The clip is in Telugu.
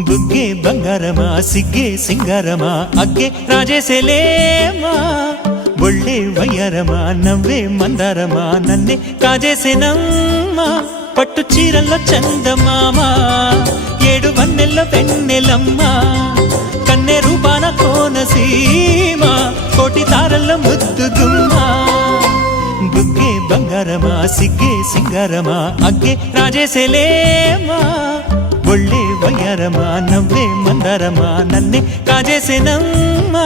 బుగ్గే బంగారమా సిగ్గే సింగారమా అగ్గే రాజేసేలేమా ఒళ్ళే వయ్యారమా నవ్వే మందారమా నన్నే కాజేసేనమ్మా పట్టు చీరల్లో చందమామా ఏడు వన్నెల్లో వెన్నెలమ్మా కన్నె రూపాన కోనసీమ కోటి తారల్లో ముద్దుగుమ్మా బుగ్గే బంగారమా సిగ్గే సింగారమా అగ్గే రాజేసేలేమా ఒళ్ళే వయ్యారమా నవ్వే మందారమా నన్నే కాజేసేనమ్మా